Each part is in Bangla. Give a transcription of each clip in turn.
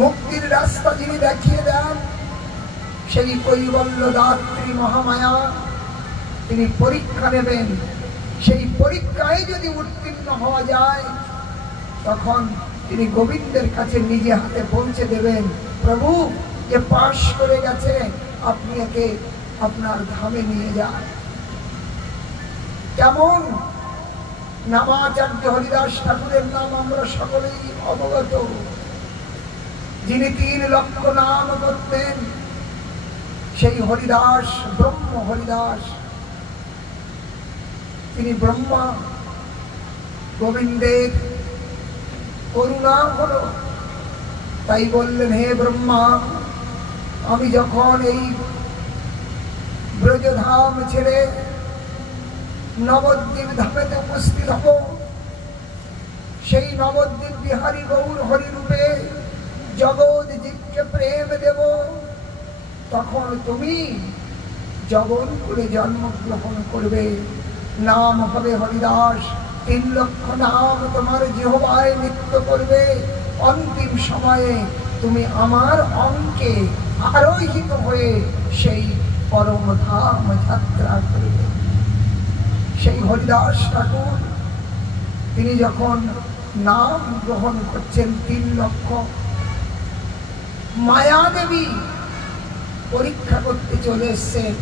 মুক্তির রাস্তা যিনি দেখিয়ে দেন সেই কৈবল্য দাত্রী মহামায়া তিনি পরীক্ষা নেবেন। সেই পরীক্ষায় যদি উত্তীর্ণ হওয়া যায় তখন তিনি গোবিন্দের কাছে নিজে হাতে পৌঁছে দেবেন, প্রভু যে পাশ করে গেছে আপনি একে আপনার ধামে নিয়ে যান। কেমন নামাচার্য হরিদাস ঠাকুরের নাম আমরা সকলেই অবগত, যিনি 3 লক্ষ নাম করতেন। সেই হরিদাস ব্রহ্ম হরিদাস, তিনি ব্রহ্মা। গোবিন্দের করুণা হলো, তাই বললেন, হে ব্রহ্মা, আমি যখন এই ব্রজধাম ছেড়ে নবদ্বীপ ধামেতে উপস্থিত হব, সেই নবদ্বীপ বিহারী গৌর হরিরূপে জগৎ জীবকে প্রেম দেব, তখন তুমি জগৎকুলে জন্মগ্রহণ করবে, নাম হবে হরিদাস। 3 লক্ষ নাম তোমার জিহ্বায় নৃত্য করবে। অন্তিম সময়ে তুমি আমার অঙ্কে আরোহিত হয়ে সেই পরম ধাম যাত্রা করবে। সেই হরিদাস ঠাকুর তিনি যখন নাম গ্রহণ করছেন 3 লক্ষ, মায়া দেবী পরীক্ষা করতে চলে এসছেন।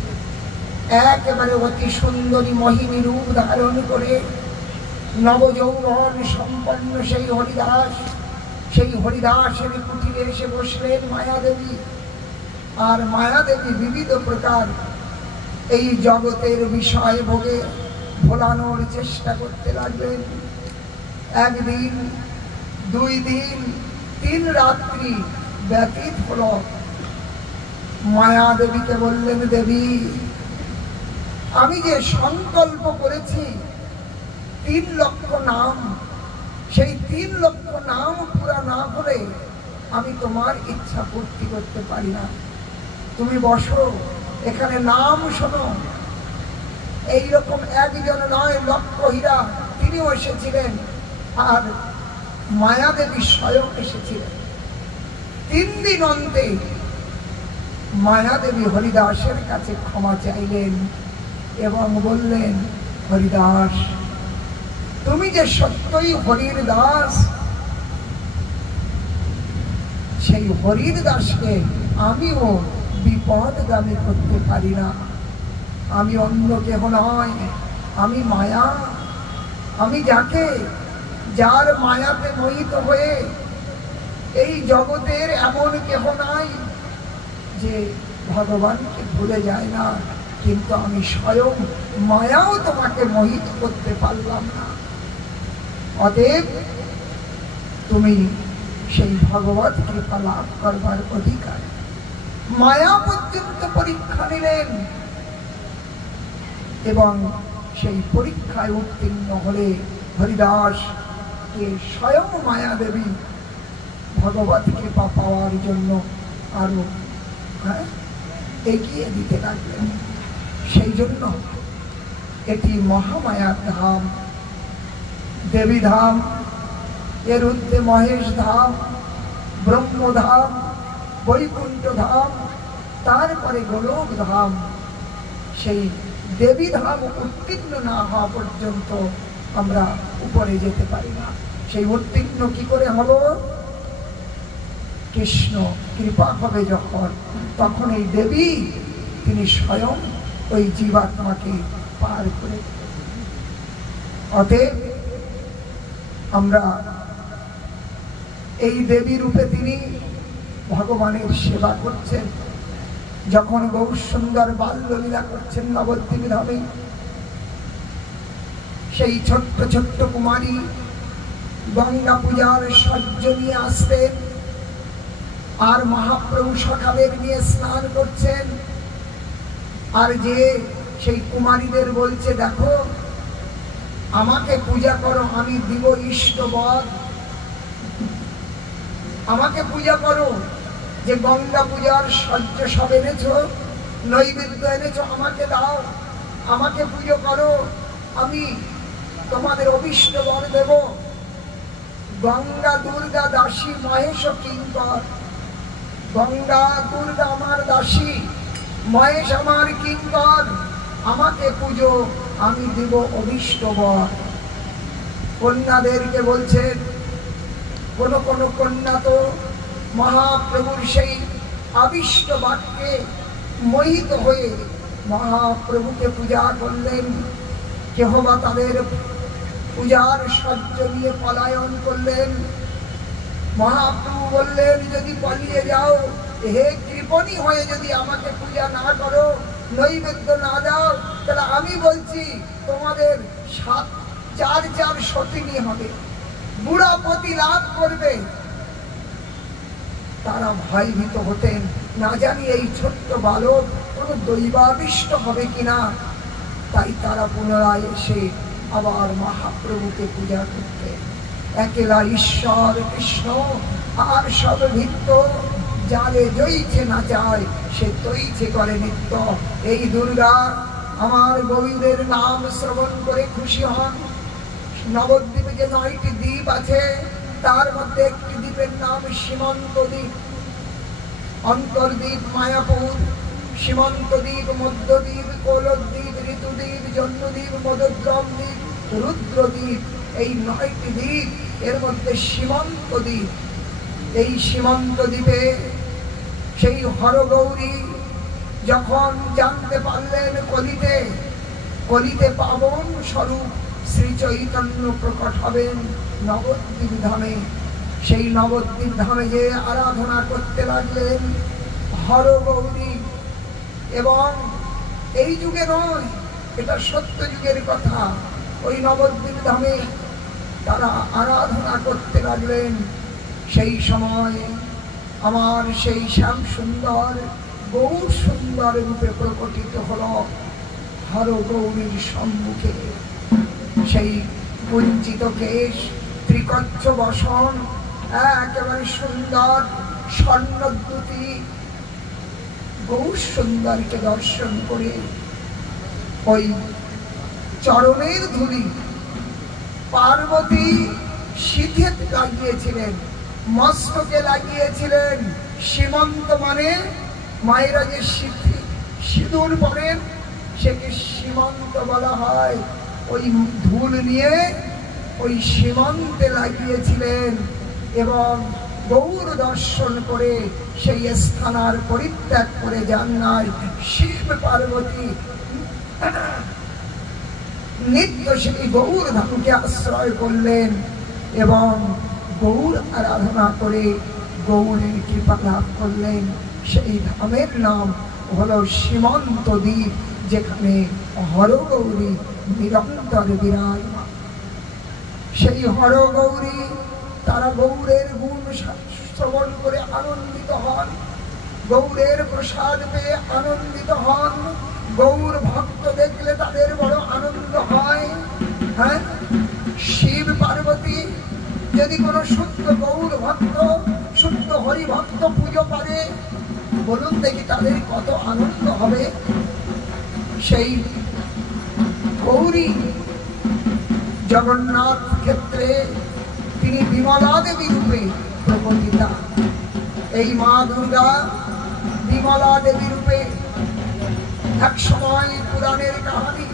একেবারে অতি সুন্দরী মোহিনী রূপ ধারণ করে নবযৌবন সম্পন্ন সেই হরিদাসের কুটিরে এসে বসলেন মায়াদেবী। আর মায়াদেবী বিবিধ প্রকার এই জগতের বিষয় ভোগে ভোলানোর চেষ্টা করতে লাগলেন। 1 দিন 2 দিন 3 রাত্রি ব্যতীত হল। মায়াদেবীকে বললেন, দেবী, আমি যে সংকল্প করেছি 3 লক্ষ নাম, সেই 3 লক্ষ নাম পুরা না করে আমি তোমার ইচ্ছা পূর্তি করতে পারি না। তুমি বসো, এখানে নাম শোনো। এইরকম একজন নয়, লক্ষ হীরা তিনিও এসেছিলেন, আর মায়াদেবী স্বয়ং এসেছিলেন। 3 দিন অন্তে মায়াদেবী হরিদাসের কাছে ক্ষমা চাইলেন এবং বললেন, হরিদাস, তুমি যে সত্যই হরির দাস, সেই হরির দাসকে আমিও বিপদগামী করতে পারি না। আমি অন্য কেহ নয়, আমি মায়া। আমি যার মায়াতে মোহিত হয়ে এই জগতের এমন কেহ নাই যে ভগবানকে ভুলে যায় না, কিন্তু আমি স্বয়ং মায়াও তোমাকে মোহিত করতে পারলাম না। অতএব তুমি সেই ভগবত কৃপা লাভ করবার অধিকার। মায়া পর্যন্ত পরীক্ষা নিলেন এবং সেই পরীক্ষায় উত্তীর্ণ হলে হরিদাসকে স্বয়ং মায়াদেবী ভগবত কৃপা পাওয়ার জন্য আরো এগিয়ে দিতে লাগলেন। সেই জন্য এটি মহামায়ার ধাম, দেবী ধাম, এর ঊর্ধ্বে মহেশ ধাম, ব্রহ্মধাম, বৈকুণ্ঠ ধাম, তারপরে গোলক ধাম। সেই দেবী ধাম উত্তীর্ণ না হওয়া পর্যন্ত আমরা উপরে যেতে পারি না। সেই উত্তীর্ণ কি করে হলো? কৃষ্ণ কৃপা হবে যখন, তখন এই দেবী তিনি স্বয়ং ওই জীবাত্মাকে পার করে। অতএব আমরা এই দেবী রূপে তিনি ভগবানের সেবা করছেন। যখন গৌর সুন্দর বাল্যলীলা করছেন নবদ্বীপ ধামে, সেই ছোট্ট ছোট্ট কুমারী গঙ্গা পূজার সজ্জ নিয়ে আসতেন, আর মহাপ্রভু সকালের নিয়ে স্নান করছেন। আর যে সেই কুমারীদের বলছে, দেখো আমাকে পূজা করো, আমি দিব ইষ্টবর, আমাকে পূজা করো। যে গঙ্গা পূজার সজ্জ সব এনেছো, নৈবেদ্য এনেছো, আমাকে দাও, আমাকে পুজো করো, আমি তোমাদের অভিষ্ট বর দেব। গঙ্গা দুর্গা দাসী মহেশ কিঙ্কর গঙ্গা দুর্গা আমার দাসী, মহেশ আমার কিঙ্কর, আমাকে পুজো, আমি দেব অভীষ্ট বর। কন্যাদেরকে বলছেন, কোন কোন কন্যা তো মহাপ্রভুর সেই আবিষ্ট বাক্যে মোহিত হয়ে মহাপ্রভুকে পূজা করলেন। কেহ বা তাদের পূজার সহ্য নিয়ে পলায়ন করলেন। মহাপ্রভু বললেন, যদি পালিয়ে যাও, হে কৃপণী হয়ে যদি আমাকে পূজা না করো, নৈবেদ্য না দাও, তাহলে আমি বলছি তোমাদের 4 সতিনী হবে, বুড়াপতি লাভ করবে। তারা ভয়ভীত হতেন, না জানি এই ছোট্ট বালক কোন দৈবাবিষ্ট হবে কিনা। তাই তারা পুনরায় এসে আবার মহাপ্রভুকে পূজা করতেন। একেলা ঈশ্বর কৃষ্ণ আর সব ভিত্ত, যারে জয়ছে না চায় সে তৈছে করে নিত্য। এই দুর্গা আমার গোবিন্দের নাম শ্রবণ করে খুশি হন। নবদ্বীপে যে 9টি দ্বীপ আছে, তার মধ্যে একটি দ্বীপের নাম সীমন্ত দ্বীপ। অন্তর্দ্বীপ মায়াপুর, সীমন্ত দ্বীপ, মধ্যদ্বীপ, কোলদ্বীপ, ঋতুদ্বীপ, জন্মদ্বীপ, মদদ্রম দ্বীপ, রুদ্রদ্বীপ, এই 9টি দ্বীপ, এর মধ্যে সীমন্ত দ্বীপ। এই সীমন্ত দ্বীপে সেই হরগৌরী যখন জানতে পারলেন কলিতে পাবন স্বরূপ শ্রী চৈতন্য প্রকট হবেন নবদ্বীপ ধামে, সেই নবদ্বীপ ধামে যে আরাধনা করতে লাগলেন হরগৌরী। এবং এই যুগে নয়, এটা সত্য যুগের কথা। ওই নবদ্বীপ ধামে তারা আরাধনা করতে লাগলেন। সেই সময় আমার সেই শ্যাম সুন্দর গৌর সুন্দর রূপে প্রকটিত হল হরগৌরীর সম্মুখে। সেই কুঞ্চিত কেশ, ত্রিকচ্ছ বসন, একেবারে সুন্দর স্বর্ণদ্যুতি গৌর সুন্দরকে দর্শন করে ওই চরণের ধুলি পার্বতী সিঁথে লাগিয়েছিলেন, মস্তকে লাগিয়েছিলেন। সীমন্ত মানে মায়েরা যে সিঁদুর পরেন, সেকে সীমন্ত বলা হয়। ওই ধুল নিয়ে ওই সীমন্তে লাগিয়েছিলেন এবং গৌর দর্শন করে সেই স্থান আর পরিত্যাগ করে যান নাই। শিব পার্বতী নিত্য সেই গৌর ধামকে আশ্রয় করলেন এবং গৌর আরাধনা করে গৌরের কৃপা লাভ করলেন। সেই ধামের নাম হলো সীমন্ত দ্বীপ, যেখানে হরগৌরী নিরন্তর বিরাজমান। সেই হরগৌরী তারা গৌরের গুণ শ্রবণ করে আনন্দিত হন, গৌরের প্রসাদ পেয়ে আনন্দিত হন। গৌর ভক্ত দেখলে তাদের বড় আনন্দ হয়। হ্যাঁ, শিব পার্বতী যদি কোনো শুদ্ধ গৌর ভক্ত, শুদ্ধ হরি ভক্ত পুজো করে, বলুন দেখি তাদের কত আনন্দ হবে। সেই গৌরী জগন্নাথ ক্ষেত্রে তিনি বিমলা দেবী রূপে প্রকটিতা। এই মা দুর্গা বিমলা দেবী রূপে এক সময় পুরাণের কাহিনী,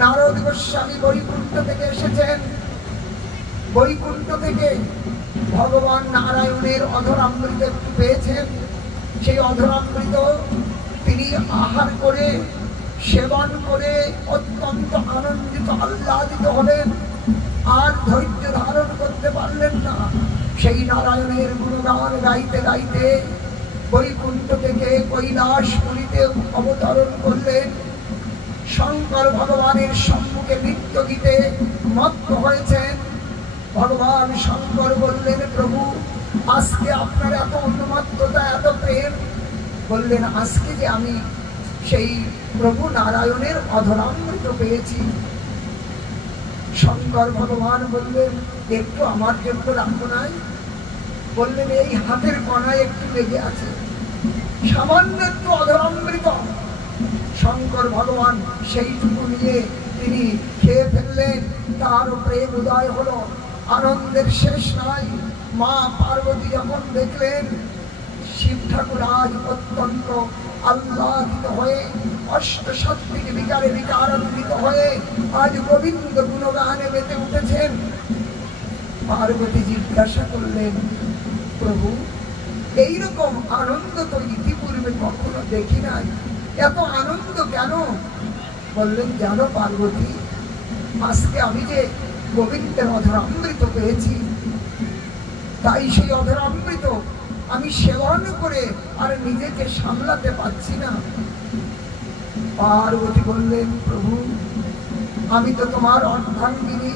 নারদ গোস্বামী বৈকুণ্ঠ থেকে এসেছেন। বৈকুণ্ঠ থেকে ভগবান নারায়ণের অধরামৃত একটু পেয়েছেন। সেই অধরামৃত তিনি আহার করে সেবন করে অত্যন্ত আনন্দিত আহ্লাদিত হলেন, আর ধৈর্য ধারণ করতে পারলেন না। সেই নারায়ণের গুণগান গাইতে গাইতে বৈকুণ্ঠ থেকে কৈলাসপুরীতে অবতরণ করলেন। শঙ্কর ভগবানের সম্মুখে নৃত্য গীতে মত্ত হয়েছেন। ভগবান শঙ্কর বললেন, প্রভু আজকে আপনার এত উন্মত্ততা, এত প্রেম। বললেন, আজকে যে আমি সেই প্রভু নারায়ণের অধরামৃত পেয়েছি। শঙ্কর ভগবান বললেন, একটু আমার জন্য রাখো নাই? বললেন, এই হাতের কণায় একটু লেগে আছে, সামান্য একটু অধরামৃত। শঙ্কর ভগবান সেইটুকু নিয়ে তিনি খেয়ে ফেললেন। তার প্রেম উদয় হলো, আনন্দের শেষ নাই। মা পার্বতী যখন দেখলেন শিব ঠাকুর আজ অত্যন্ত আহ্লাদিত হয়ে অষ্টসাত্ত্বিক বিকারে বিকারান্বিত হয়ে আজ গোবিন্দ গুণগানে মেতে উঠেছেন। পার্বতী জিজ্ঞাসা করলেন, প্রভু এইরকম আনন্দ তো ইতিপূর্বে কখনো দেখি নাই, এত আনন্দ কেন? বললেন, জানো পার্বতী, আজকে আমি যে গোবিন্দের অধরামৃত পেয়েছি, তাই সেই অধরামৃত আমি সেবন করে আর নিজেকে সামলাতে পারছি না। পার্বতী বললেন, প্রভু আমি তো তোমার অর্ধাঙ্গিনী,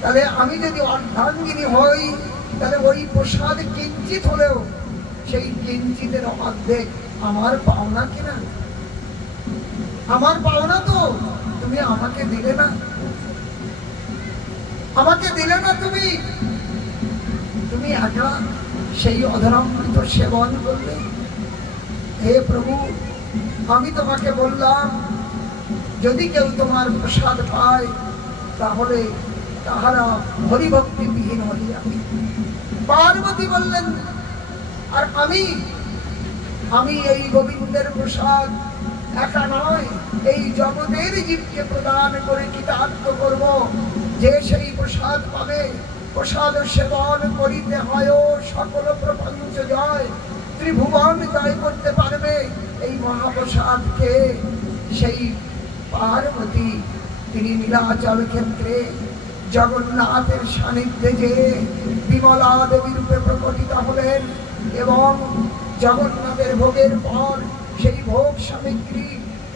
তাহলে আমি যদি অর্ধাঙ্গিনী হই তাহলে ওই প্রসাদ কিঞ্চিত হলেও সেই কিঞ্চিতের অর্ধেক আমার পাওনা কিনা? আমার পাওনা তো তুমি আমাকে দিলে না, আমাকে দিলে না তুমি, তুমি একা সেই অধরামৃত সেবন করলে। হে প্রভু, আমি তোমাকে বললাম যদি কেউ তোমার প্রসাদ পায় তাহলে তাহারা হরিভক্তিবিহীন হইয়া। পার্বতী বললেন, আর আমি এই গোবিন্দের প্রসাদ একা নয়, এই জগতের জীবকে প্রদান করে কৃতার্থ করব। যে সেই প্রসাদ পাবে, প্রসাদ সেবন করিতে হয় সকল প্রপঞ্চ জয়, ত্রিভুবন জয় করতে পারবে এই মহাপ্রসাদকে। সেই পার্বতী তিনি নীলাচল ক্ষেত্রে জগন্নাথের সান্নিধ্যে যে বিমলা দেবী রূপে প্রকটিত হলেন এবং জগন্নাথের ভোগের পর সেই ভোগ সামগ্রী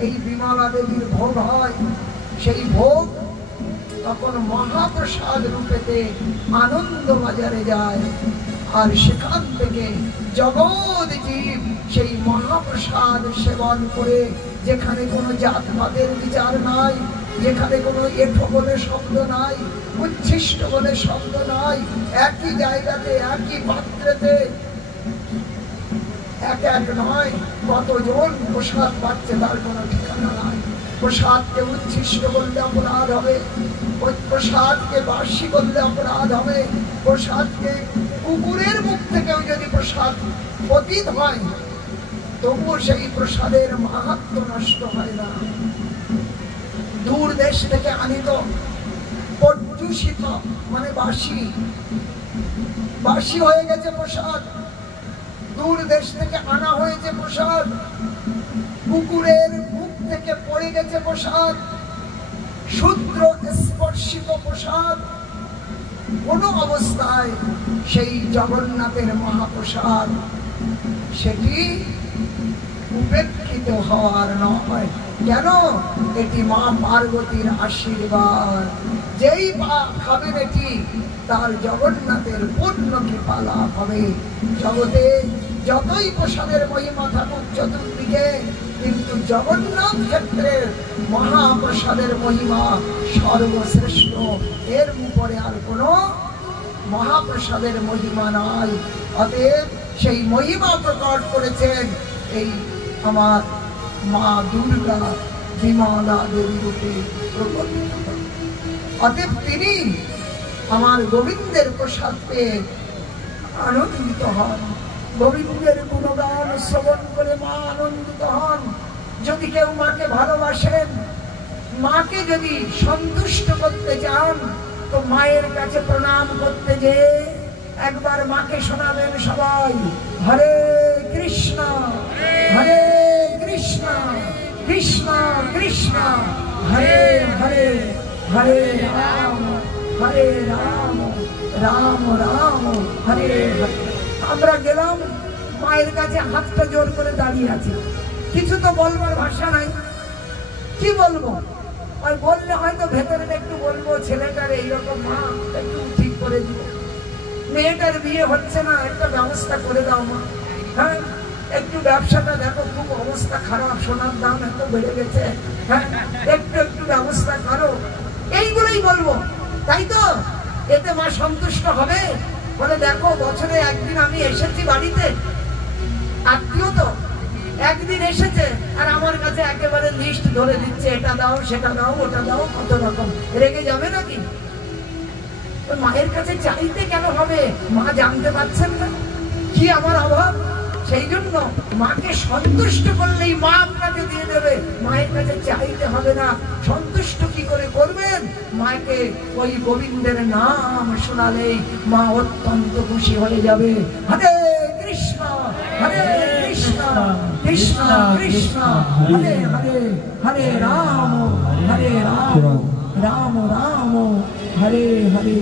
এই বিমলা দেবীর ভোগ হয়। সেই ভোগ তখন মহাপ্রসাদ রূপেতে আনন্দ বাজারে যায়, আর সেখান থেকে জগৎ জীব সেই মহাপ্রসাদ সেবন করে, যেখানে কোনো জাতপাতের বিচার নাই, যেখানে কোনো এঠো বলে শব্দ নাই, উচ্ছিষ্ট বলে শব্দ নাই, একই জায়গাতে একই পাত্রেতে এক এক নয় কতজন প্রসাদ পাচ্ছে তার কোনো ঠিকানা নাই। প্রসাদকে উচ্ছিষ্ট বললে অপরাধ হবে, ওই প্রসাদকে বাসি বললে অপরাধ হবে। প্রসাদকে কুকুরের মুখ থেকেও যদি প্রসাদ পতিত হয় তবুও সেই প্রসাদের মাহাত্ম্য নষ্ট হয় না। দূর দেশ থেকে আনিত পর্যুষিত মানে বাসি হয়ে গেছে প্রসাদ, দূর দেশ থেকে আনা হয়েছে প্রসাদ, কুকুরের মুখ থেকে পড়ে গেছে প্রসাদ, শূদ্র স্পর্শিত প্রসাদ, কোন অবস্থায় সেই জগন্নাথের মহাপ্রসাদ সেটি উপেক্ষিত হওয়ার নয়। কেন? এটি মা পার্বতীর আশীর্বাদ। যেই খাবেন এটি তার জগন্নাথের পূর্ণ কৃপা লাভ হবে। জগতে যতই প্রসাদের মহিমা থাকুক চতুর্দিকে, কিন্তু জগন্নাথ ক্ষেত্রের মহাপ্রসাদের মহিমা সর্বশ্রেষ্ঠ। এর উপরে আর কোনো মহাপ্রসাদের মহিমা নাই। অতএব সেই মহিমা প্রকট করেছেন এই আমার মা দুর্গা বিমলা দেবী রূপে প্রকটিত। অতএব তিনি আমার গোবিন্দের প্রসাদ পেয়ে আনন্দিত হন, গোবিন্দের গুণগান শ্রবণ করে মা আনন্দিত হন। যদি কেউ মাকে ভালোবাসেন, মাকে যদি সন্তুষ্ট করতে চান, তো মায়ের কাছে প্রণাম করতে যে একবার মাকে শোনাবেন সবাই, হরে কৃষ্ণ হরে কৃষ্ণ কৃষ্ণ কৃষ্ণ হরে হরে, হরে রাম রাম রাম হরে হরে। আমরা গেলাম মায়ের কাছে, হাতটা জোর করে দাঁড়িয়ে আছি, কিছু তো বলবার ভাষা নাই, কি বলবো? আর বললে হয়তো ভেতরে একটু বলবো ছেলেটার এইরকম মা একটু ঠিক করে দিব, মেয়েটার বিয়ে হচ্ছে না একটা ব্যবস্থা করে দাও মা, হ্যাঁ একটু ব্যবসাটা দেখো খুব অবস্থা খারাপ, সোনার দাম এত বেড়ে গেছে, হ্যাঁ একটু ব্যবস্থা করো, এইগুলোই বলবো, তাই তো? এতে মা সন্তুষ্ট হবে? বলে দেখো বছরে একদিন আমি এসেছি বাড়িতে, আত্মীয় তো একদিন এসেছে আর আমার কাছে একেবারে লিস্ট ধরে দিচ্ছে, এটা দাও সেটা দাও ওটা দাও, কত রকম, রেগে যাবে নাকি? মায়ের কাছে চাইতে কেন হবে? মা জানতে পারছেন না? কি আমার অভাব? সেই জন্য মাকে সন্তুষ্ট করলেই মা আপনাকে দিয়ে দেবে, মায়ের কাছে চাইতে হবে না। সন্তুষ্ট কি করে করবেন? মাকে ওই গোবিন্দের নাম শোনালেই মা অত্যন্ত খুশি হয়ে যাবে। হরে কৃষ্ণ হরে কৃষ্ণ কৃষ্ণ কৃষ্ণ হরে হরে, হরে রাম রাম রাম হরে হরে।